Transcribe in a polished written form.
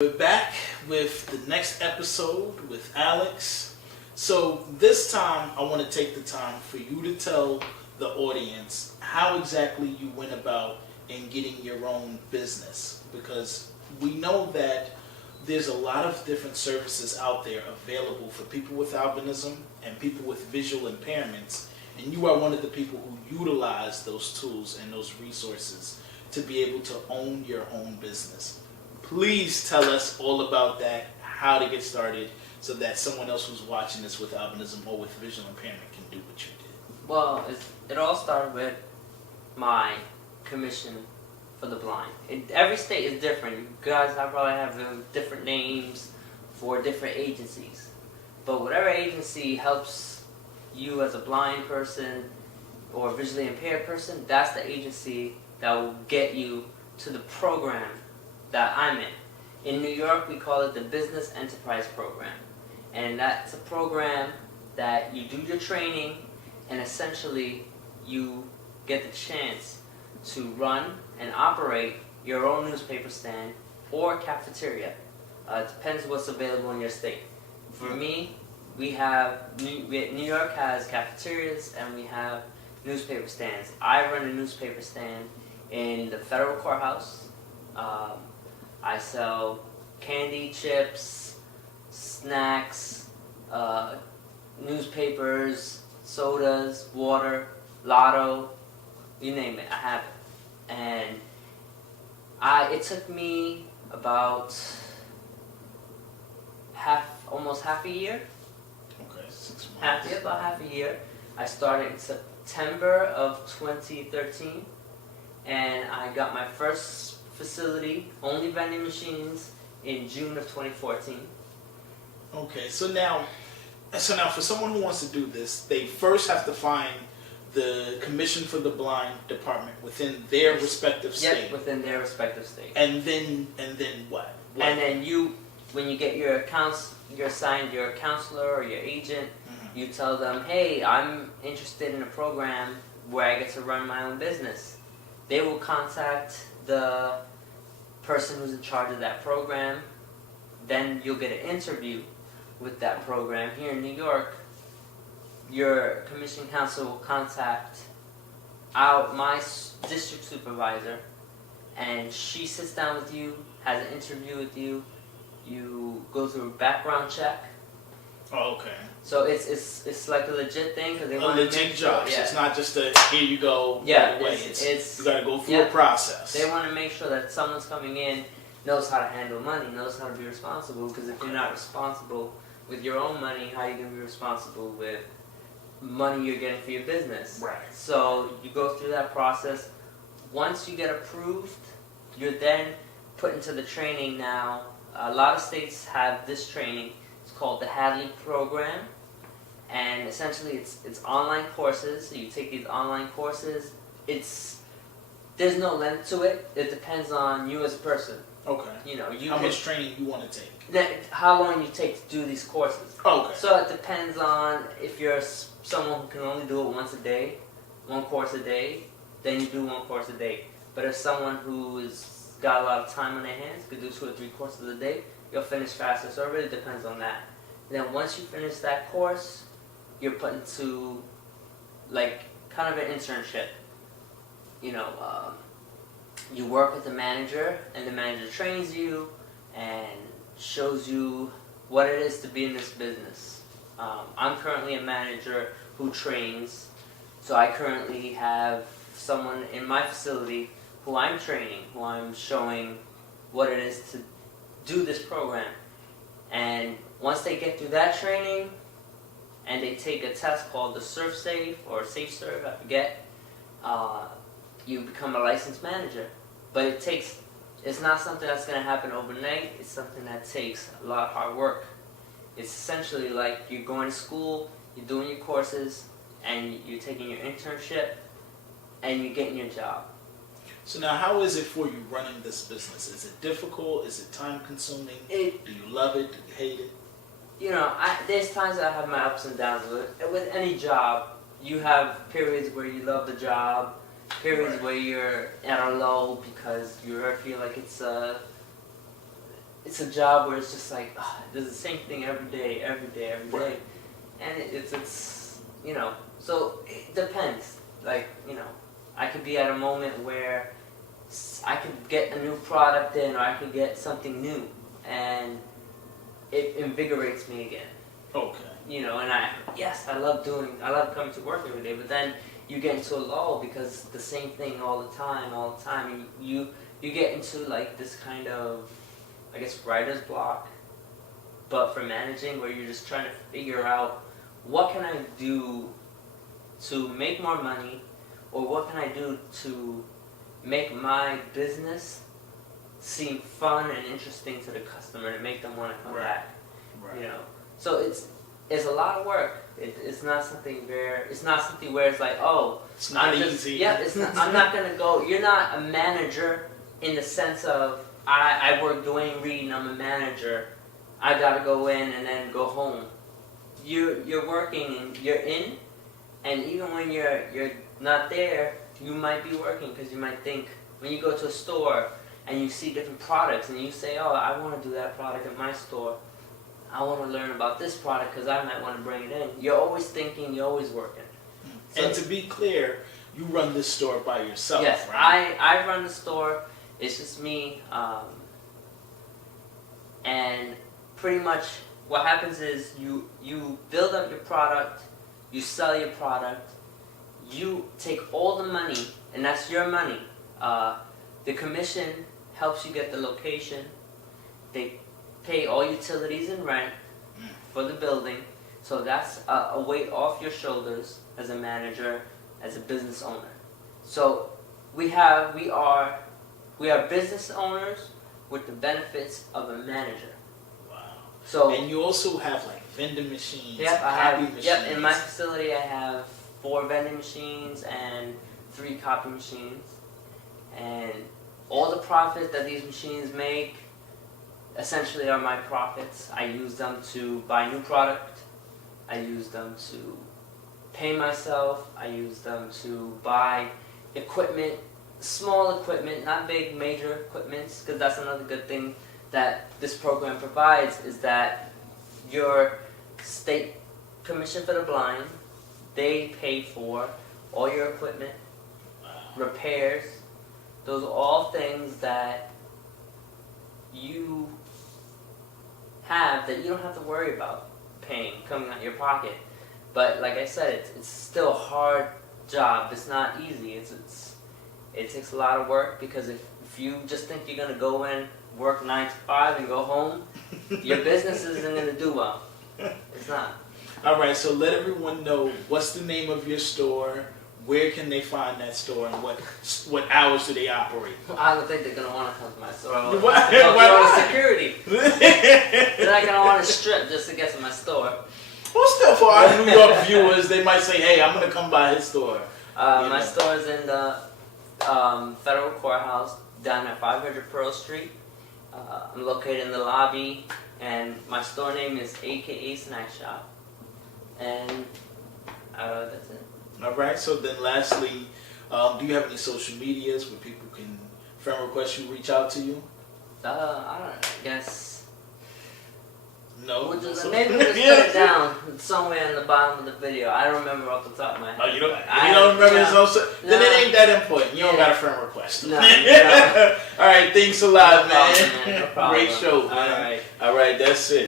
We're back with the next episode with Alex. So this time I want to take the time for you to tell the audience how exactly you went about in getting your own business, because we know that there's a lot of different services out there available for people with albinism and people with visual impairments, and you are one of the people who utilize those tools and those resources to be able to own your own business. Please tell us all about that, how to get started, so that someone else who's watching this with albinism or with visual impairment can do what you did. Well, it all started with my commission for the blind. Every state is different. You guys probably have different names for different agencies. But whatever agency helps you as a blind person or visually impaired person, that's the agency that will get you to the program that I'm in. In New York, we call it the Business Enterprise Program. And that's a program that you do your training, and essentially you get the chance to run and operate your own newspaper stand or cafeteria. It depends what's available in your state. For me, New York has cafeterias and we have newspaper stands. I run a newspaper stand in the federal courthouse. I sell candy, chips, snacks, newspapers, sodas, water, lotto, you name it, I have it. And it took me about almost half a year. Okay, 6 months. About half a year. I started in September of 2013, and I got my first facility, only vending machines, in June of 2014. Okay, so now for someone who wants to do this, they first have to find the Commission for the Blind department within their respective state. Yes, within their respective state. And then what? And then when you get you're assigned your counselor or your agent, you tell them, hey, I'm interested in a program where I get to run my own business. They will contact the person who's in charge of that program. Then you'll get an interview with that program. Here in New York, your commission counsel will contact my district supervisor, and she sits down with you, has an interview with you. You go through a background check. Oh, okay. So it's like a legit thing, because they want a legit job. Sure, yeah. It's not just a here you go. Yeah, right away. it's you got to go through a process. They want to make sure that someone's coming in knows how to handle money, knows how to be responsible. Because if you're not responsible with your own money, how are you going to be responsible with money you're getting for your business? Right. So you go through that process. Once you get approved, you're then put into the training. Now, a lot of states have this training. It's called the Hadley program, and essentially it's online courses. So you take these online courses. There's no length to it. It depends on you as a person. Okay. How much training you want to take? How long you take to do these courses. Okay. So it depends on if you're someone who can only do it once a day, one course a day, then you do one course a day. But if someone who's got a lot of time on their hands could do 2 or 3 courses a day, you'll finish faster. So it really depends on that. And then once you finish that course, you're put into kind of an internship. You work with the manager, and the manager trains you and shows you what it is to be in this business. I'm currently a manager who trains, so I currently have someone in my facility who I'm training, who I'm showing what it is to do this program. And once they get through that training, and they take a test called the SurfSafe or SafeServe, I forget, you become a licensed manager. But it's not something that's going to happen overnight. It's something that takes a lot of hard work. It's essentially like you're going to school, you're doing your courses, and you're taking your internship, and you're getting your job. So now, how is it for you running this business? Is it difficult? Is it time consuming? Do you love it? Do you hate it? There's times that I have my ups and downs with it. With any job, you have periods where you love the job, periods where you're at a low because you feel like it's a job where it's just like there's the same thing every day, Right. and it's you know. So it depends. Like I could be at a moment where I could get a new product in, or I could get something new, and it invigorates me again. Okay. And I love coming to work every day, but then you get into a lull because the same thing all the time, and you get into like this kind of, I guess, writer's block, but for managing, where you're just trying to figure out what can I do to make more money, or what can I do to make my business seem fun and interesting to the customer to make them want to come back. Right. So it's a lot of work. It's not something where it's like, oh, it's not easy. Yeah, it's not. I'm not gonna go. You're not a manager in the sense of I work doing reading. I'm a manager. I gotta go in and then go home. You're working and you're in, and even when you're not there, you might be working because you might think when you go to a store and you see different products and you say, oh, I want to do that product at my store. I want to learn about this product because I might want to bring it in. You're always thinking, you're always working. So, and to be clear, you run this store by yourself, yes, right? I run the store. It's just me. And pretty much what happens is you build up your product, you sell your product, you take all the money, and that's your money. The commission helps you get the location. They pay all utilities and rent for the building. So that's a weight off your shoulders as a manager, as a business owner. So we are business owners with the benefits of a manager. Wow. So and you also have like vending machines, yep, copy machines. Yep, in my facility I have 4 vending machines and 3 copy machines. And all the profits that these machines make essentially are my profits. I use them to buy new product. I use them to pay myself. I use them to buy equipment, small equipment, not big, major equipments, because that's another good thing that this program provides is that your state commission for the blind, they pay for all your equipment, repairs. Those are all things that you have that you don't have to worry about paying, coming out of your pocket. But like I said, it's still a hard job. It's not easy. It takes a lot of work because if you just think you're going to go in, work 9 to 5 and go home, your business isn't going to do well. It's not. All right, so let everyone know what's the name of your store, where can they find that store, and what hours do they operate? I don't think they're going to want to come to my store. Why not? Security. They're not going to want to strip just to get to my store. Well, still, for our New York viewers, they might say, hey, I'm going to come by his store. My store is in the Federal Courthouse down at 500 Pearl Street. I'm located in the lobby, and my store name is AKA Snack Shop. And that's it. All right, so then lastly, do you have any social medias where people can friend request you, reach out to you? I don't know, I guess. No? Maybe we'll just put it down somewhere in the bottom of the video. I don't remember off the top of my head. Oh, you don't remember his own? Then it ain't that important. You don't got a friend request. No. All right, thanks a lot, No man. problem, man. No problem. Great show, man. All right. All right, that's it.